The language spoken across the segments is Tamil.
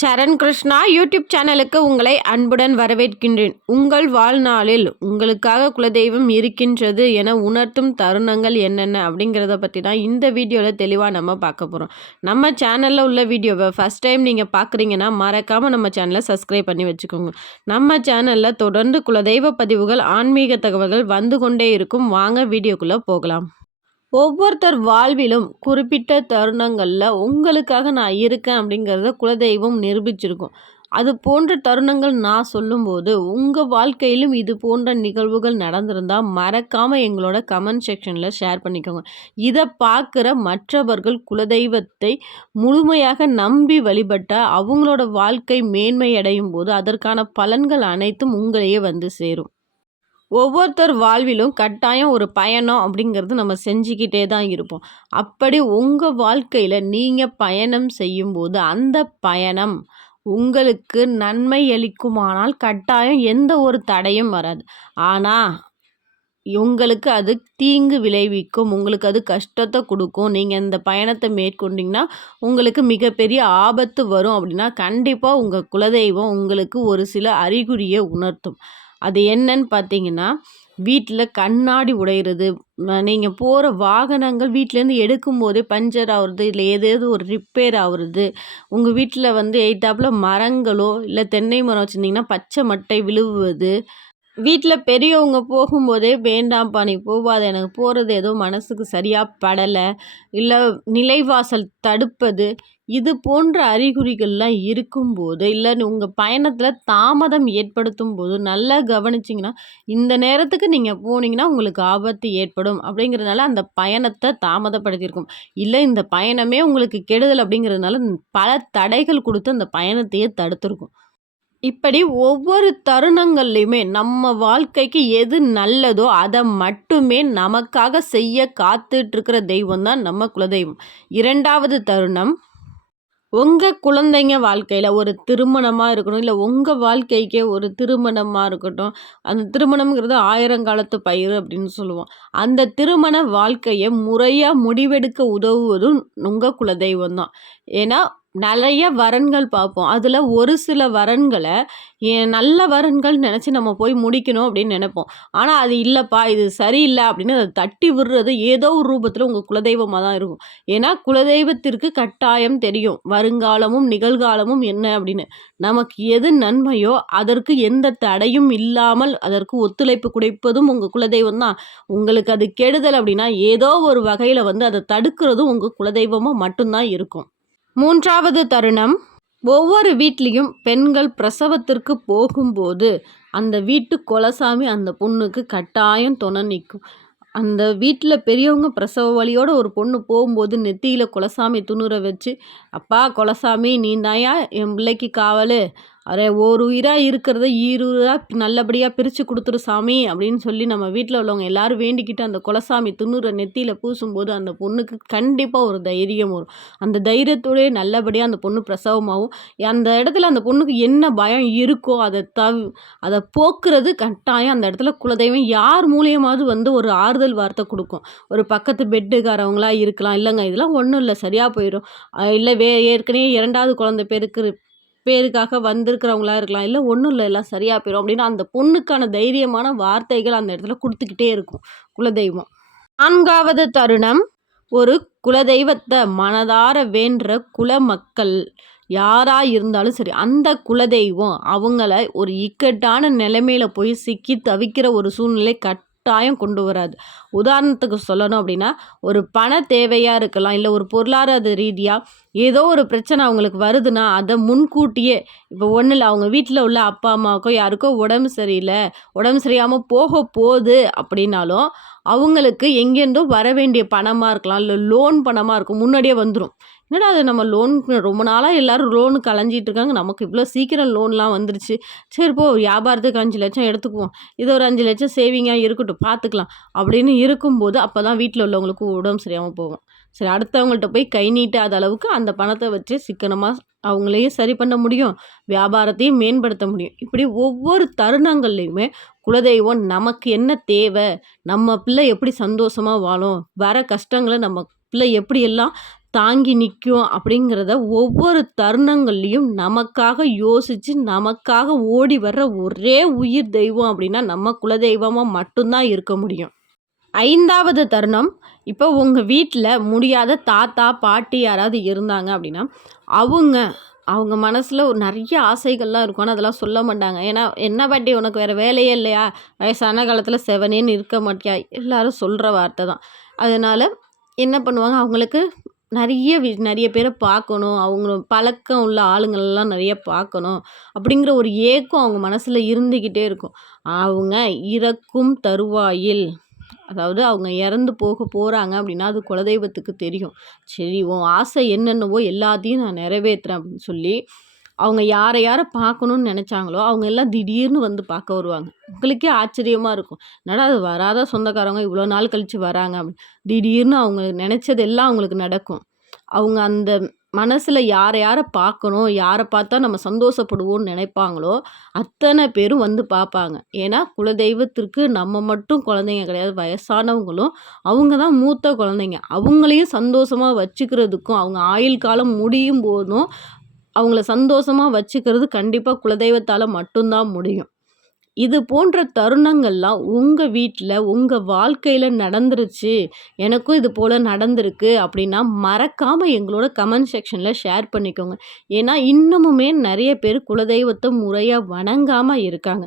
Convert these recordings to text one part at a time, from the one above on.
சரண் கிருஷ்ணா யூடியூப் சேனலுக்கு உங்களை அன்புடன் வரவேற்கின்றேன். உங்கள் வாழ்நாளில் உங்களுக்காக குலதெய்வம் இருக்கின்றது என உணர்த்தும் தருணங்கள் என்னென்ன அப்படிங்கிறத பற்றி தான் இந்த வீடியோவில் தெளிவாக நம்ம பார்க்க போகிறோம். நம்ம சேனலில் உள்ள வீடியோவை ஃபஸ்ட் டைம் நீங்கள் பார்க்குறீங்கன்னா மறக்காமல் நம்ம சேனலை சப்ஸ்கிரைப் பண்ணி வச்சுக்கோங்க. நம்ம சேனலில் தொடர்ந்து குலதெய்வ பதிவுகள், ஆன்மீக தகவல்கள் வந்து கொண்டே இருக்கும். வாங்க வீடியோக்குள்ளே போகலாம். ஒவ்வொருத்தர் வாழ்விலும் குறிப்பிட்ட தருணங்களில் உங்களுக்காக நான் இருக்கேன் அப்படிங்கிறத குலதெய்வம் நிரூபிச்சிருக்கும். அது போன்ற தருணங்கள் நான் சொல்லும்போது உங்கள் வாழ்க்கையிலும் இது போன்ற நிகழ்வுகள் நடந்திருந்தால் மறக்காமல் எங்களோட கமெண்ட் செக்ஷனில் ஷேர் பண்ணிக்கோங்க. இதை பார்க்குற மற்றவர்கள் குலதெய்வத்தை முழுமையாக நம்பி வழிபட்டால் அவங்களோட வாழ்க்கை மேன்மை அடையும் போது அதற்கான பலன்கள் அனைத்தும் உங்களையே வந்து சேரும். ஒவ்வொருத்தர் வாழ்விலும் கட்டாயம் ஒரு பயணம் அப்படிங்கிறது நம்ம செஞ்சுக்கிட்டே தான் இருப்போம். அப்படி உங்கள் வாழ்க்கையில் நீங்கள் பயணம் செய்யும்போது அந்த பயணம் உங்களுக்கு நன்மை அளிக்குமானால் கட்டாயம் எந்த ஒரு தடையும் வராது. ஆனால் உங்களுக்கு அது தீங்கு விளைவிக்கும், உங்களுக்கு அது கஷ்டத்தை கொடுக்கும். நீங்கள் இந்த பயணத்தை மேற்கொண்டீங்கன்னா உங்களுக்கு மிகப்பெரிய ஆபத்து வரும் அப்படின்னா கண்டிப்பாக உங்கள் குலதெய்வம் உங்களுக்கு ஒரு சில அறிகுறியை உணர்த்தும். அது என்னன்னு பார்த்தீங்கன்னா, வீட்டில் கண்ணாடி உடையிறது, நீங்கள் போகிற வாகனங்கள் வீட்டிலேருந்து எடுக்கும்போதே பஞ்சர் ஆகுறது, இல்லை ஏதேதோ ஒரு ரிப்பேர் ஆகுறது, உங்கள் வீட்டில் வந்து எய்த்தாப்புல மரங்களோ இல்லை தென்னை மரம் வச்சுருந்தீங்கன்னா பச்சை மட்டை விழுவுவது, வீட்டில் பெரியவங்க போகும்போதே வேண்டாம்ப்பா நீ போகாத, எனக்கு போகிறது ஏதோ மனசுக்கு சரியாக படலை, இல்லை நிலைவாசல் தடுப்பது, இது போன்ற அறிகுறிகள்லாம் இருக்கும்போது, இல்லை உங்கள் பயணத்தில் தாமதம் ஏற்படுத்தும் போது நல்லா கவனிச்சிங்கன்னா இந்த நேரத்துக்கு நீங்கள் போனீங்கன்னா உங்களுக்கு ஆபத்து ஏற்படும் அப்படிங்கிறதுனால அந்த பயணத்தை தாமதப்படுத்தியிருக்கும். இல்லை இந்த பயணமே உங்களுக்கு கெடுதல் அப்படிங்கிறதுனால பல தடைகள் கொடுத்து அந்த பயணத்தையே தடுத்திருக்கும். இப்படி ஒவ்வொரு தருணங்கள்லையுமே நம்ம வாழ்க்கைக்கு எது நல்லதோ அதை மட்டுமே நமக்காக செய்ய காத்துட்ருக்கிற தெய்வம் தான் நம்ம குலதெய்வம். இரண்டாவது தருணம், உங்கள் குழந்தைங்க வாழ்க்கையில் ஒரு திருமணமாக இருக்கணும், இல்லை உங்கள் வாழ்க்கைக்கே ஒரு திருமணமாக இருக்கட்டும். அந்த திருமணம்ங்கிறது ஆயிரங்காலத்து பயிர் அப்படின்னு சொல்லுவோம். அந்த திருமண வாழ்க்கையை முறையாக முடிவெடுக்க உதவுவதும் உங்கள் குலதெய்வம் தான். ஏன்னா நிறைய வரன்கள் பார்ப்போம். அதில் ஒரு சில வரன்களை நல்ல வரன்கள் நினச்சி நம்ம போய் முடிக்கணும் அப்படின்னு நினைப்போம். ஆனால் அது இல்லைப்பா இது சரியில்லை அப்படின்னு அதை தட்டி விடுறது ஏதோ ஒரு ரூபத்தில் உங்கள் குலதெய்வமாக தான் இருக்கும். ஏன்னா குலதெய்வத்திற்கு கட்டாயம் தெரியும் வருங்காலமும் நிகழ்காலமும் என்ன அப்படின்னு. நமக்கு எது நன்மையோ அதற்கு எந்த தடையும் இல்லாமல் அதற்கு ஒத்துழைப்பு கொடுப்பதும் உங்கள் குலதெய்வம் தான். உங்களுக்கு அது கெடுதல் அப்படின்னா ஏதோ ஒரு வகையில் வந்து அதை தடுக்கிறதும் உங்கள் குலதெய்வமாக மட்டும்தான் இருக்கும். மூன்றாவது தருணம், ஒவ்வொரு வீட்லேயும் பெண்கள் பிரசவத்திற்கு போகும்போது அந்த வீட்டு குலசாமி அந்த பொண்ணுக்கு கட்டாயம் துணை நிற்கும். அந்த வீட்டில் பெரியவங்க பிரசவ வலியோட ஒரு பொண்ணு போகும்போது நெத்தியில் குலசாமி துணுற வச்சு, அப்பா குலசாமி நீ தாயா என் பிள்ளைக்கு காவல், அரே ஒரு உயிராக இருக்கிறத ஈருயிராக நல்லபடியாக பிரித்து கொடுத்துரு சாமி அப்படின்னு சொல்லி நம்ம வீட்டில் உள்ளவங்க எல்லாரும் வேண்டிக்கிட்டு அந்த குலசாமி துணுற நெத்தியில் பூசும்போது அந்த பொண்ணுக்கு கண்டிப்பாக ஒரு தைரியம் வரும். அந்த தைரியத்தோடய நல்லபடியாக அந்த பொண்ணு பிரசவமாகவும் அந்த இடத்துல அந்த பொண்ணுக்கு என்ன பயம் இருக்கோ அதை போக்குறது கட்டாயம் அந்த இடத்துல குலதெய்வம் யார் மூலியமாவது வந்து ஒரு ஆறுதல் வார்த்தை கொடுக்கும். ஒரு பக்கத்து பெட்டுக்காரவங்களா இருக்கலாம், இல்லைங்க இதெல்லாம் ஒன்றும் இல்லை சரியாக போயிடும், இல்லை ஏற்கனவே இரண்டாவது குழந்தை பேருக்காக வந்திருக்கிறவங்களா இருக்கலாம், இல்லை ஒன்றும் இல்லை எல்லாம் சரியாக போயிடும் அப்படின்னு அந்த பொண்ணுக்கான தைரியமான வார்த்தைகள் அந்த இடத்துல கொடுத்துக்கிட்டே இருக்கும் குலதெய்வம். நான்காவது தருணம், ஒரு குலதெய்வத்தை மனதார வேண்டுற குல மக்கள் யாராக இருந்தாலும் சரி அந்த குலதெய்வம் அவங்கள ஒரு இக்கட்டான நிலைமையில போய் சிக்கி தவிக்கிற ஒரு சூழ்நிலை கட்டாயம் கொண்டு வராது. உதாரணத்துக்கு சொல்லணும் அப்படின்னா ஒரு பண தேவையாக இருக்கலாம், இல்லை ஒரு பொருளாதார ரீதியாக ஏதோ ஒரு பிரச்சனை அவங்களுக்கு வருதுன்னா அதை முன்கூட்டியே, இப்போ ஒன்றும் இல்லை அவங்க வீட்டில் உள்ள அப்பா அம்மாவுக்கோ யாருக்கோ உடம்பு சரியில்லை, உடம்பு சரியாமல் போக போகுது அப்படின்னாலும் அவங்களுக்கு எங்கேருந்தோ வர வேண்டிய பணமாக இருக்கலாம், இல்லை லோன் பணமாக இருக்கும், முன்னாடியே வந்துடும். என்னடா அது நம்ம லோனுக்கு ரொம்ப நாளாக எல்லோரும் லோனுக்கு அலைஞ்சிட்டு இருக்காங்க, நமக்கு இவ்வளோ சீக்கிரம் லோன்லாம் வந்துருச்சு, சரி போ வியாபாரத்துக்கு 5 லட்சம் எடுத்துக்குவோம், இது ஒரு 5 லட்சம் சேவிங்காக இருக்கட்டும் பார்த்துக்கலாம் அப்படின்னு இருக்கும்போது அப்போ தான் வீட்டில் உள்ளவங்களுக்கு உடம்பு சரியாமல் போகும். சரி அடுத்தவங்கள்ட்ட போய் கை நீட்டாத அளவுக்கு அந்த பணத்தை வச்சு சிக்கனமாக அவங்களையும் சரி பண்ண முடியும், வியாபாரத்தையும் மேம்படுத்த முடியும். இப்படி ஒவ்வொரு தருணங்கள்லையுமே குலதெய்வம் நமக்கு என்ன தேவை, நம்ம பிள்ளை எப்படி சந்தோஷமாக வாழும், வர கஷ்டங்களை நம்ம பிள்ளை எப்படியெல்லாம் தாங்கி நிற்கும் அப்படிங்கிறத ஒவ்வொரு தருணங்கள்லையும் நமக்காக யோசித்து நமக்காக ஓடி வர்ற ஒரே உயிர் தெய்வம் அப்படின்னா நம்ம குலதெய்வமாக மட்டும்தான் இருக்க முடியும். 5வது தருணம், இப்போ உங்கள் வீட்டில் முடியாத தாத்தா பாட்டி யாராவது இருந்தாங்க அப்படின்னா அவங்க மனசில் ஒரு நிறைய ஆசைகள்லாம் இருக்கும். ஆனால் அதெல்லாம் சொல்ல மாட்டாங்க. ஏன்னா, என்ன பாட்டி உனக்கு வேறு வேலையே இல்லையா, வயசான காலத்தில் செவனேன்னு இருக்க மாட்டியா, எல்லாரும் சொல்கிற வார்த்தை தான். அதனால் என்ன பண்ணுவாங்க, அவங்களுக்கு நிறைய பேரை பார்க்கணும், அவங்க பழக்கம் உள்ள ஆளுங்களெல்லாம் நிறைய பார்க்கணும் அப்படிங்கிற ஒரு ஏக்கம் அவங்க மனசில் இருந்துக்கிட்டே இருக்கும். அவங்க இறக்கும் தருவாயில், அதாவது அவங்க இறந்து போகிறாங்க அப்படின்னா அது குலதெய்வத்துக்கு தெரியும். சரி, உன் ஆசை என்னென்னவோ எல்லாத்தையும் நான் நிறைவேற்றுறேன் அப்படின்னு சொல்லி அவங்க யாரை பார்க்கணுன்னு நினச்சாங்களோ அவங்க எல்லாம் திடீர்னு வந்து பார்க்க வருவாங்க. உங்களுக்கே ஆச்சரியமாக இருக்கும், என்னடா அது வராத சொந்தக்காரங்க இவ்வளோ நாள் கழித்து வராங்க அப்படின்னு. திடீர்னு அவங்க நினச்சது எல்லாம் அவங்களுக்கு நடக்கும். அவங்க அந்த மனசில் யாரை பார்க்கணும், யாரை பார்த்தா நம்ம சந்தோஷப்படுவோம்னு நினைப்பாங்களோ அத்தனை பேரும் வந்து பார்ப்பாங்க. ஏன்னா குலதெய்வத்திற்கு நம்ம மட்டும் குழந்தைங்க கிடையாது, வயசானவங்களும் அவங்க தான் மூத்த குழந்தைங்க. அவங்களையும் சந்தோஷமாக வச்சுக்கிறதுக்கும் அவங்க ஆயுள் காலம் முடியும் போதும் அவங்கள சந்தோஷமாக வச்சுக்கிறது கண்டிப்பாக குலதெய்வத்தால் மட்டும்தான் முடியும். இது போன்ற தருணங்கள்லாம் உங்கள் வீட்டில் உங்கள் வாழ்க்கையில் நடந்துருச்சு, எனக்கும் இது போல் நடந்திருக்கு அப்படின்னா மறக்காமல் எங்களோட கமெண்ட் செக்ஷனில் ஷேர் பண்ணிக்கோங்க. ஏன்னா இன்னமுமே நிறைய பேர் குலதெய்வத்தை முறையாக வணங்காமல் இருக்காங்க.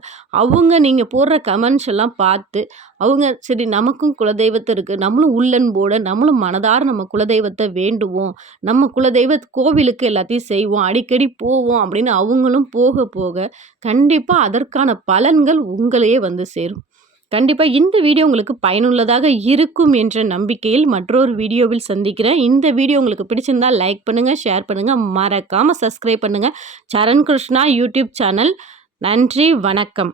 நீங்கள் போடுற கமெண்ட்ஸ் எல்லாம் பார்த்து அவங்க சரி நமக்கும் குலதெய்வத்தை இருக்குது, நம்மளும் உள்ளன்போட நம்மளும் மனதார நம்ம குலதெய்வத்தை வேண்டுவோம், நம்ம குலதெய்வ கோவிலுக்கு எல்லாத்தையும் செய்வோம், அடிக்கடி போவோம் அப்படின்னு அவங்களும் போக போக கண்டிப்பாக அதற்கான பலன்கள் உங்களையே வந்து சேரும். கண்டிப்பாக இந்த வீடியோ உங்களுக்கு பயனுள்ளதாக இருக்கும் என்ற நம்பிக்கையில் மற்றொரு வீடியோவில் சந்திக்கிறேன். இந்த வீடியோ உங்களுக்கு பிடிச்சிருந்தால் லைக் பண்ணுங்கள், ஷேர் பண்ணுங்கள், மறக்காமல் சப்ஸ்கிரைப் பண்ணுங்கள். சரண் கிருஷ்ணா யூடியூப் சேனல். நன்றி, வணக்கம்.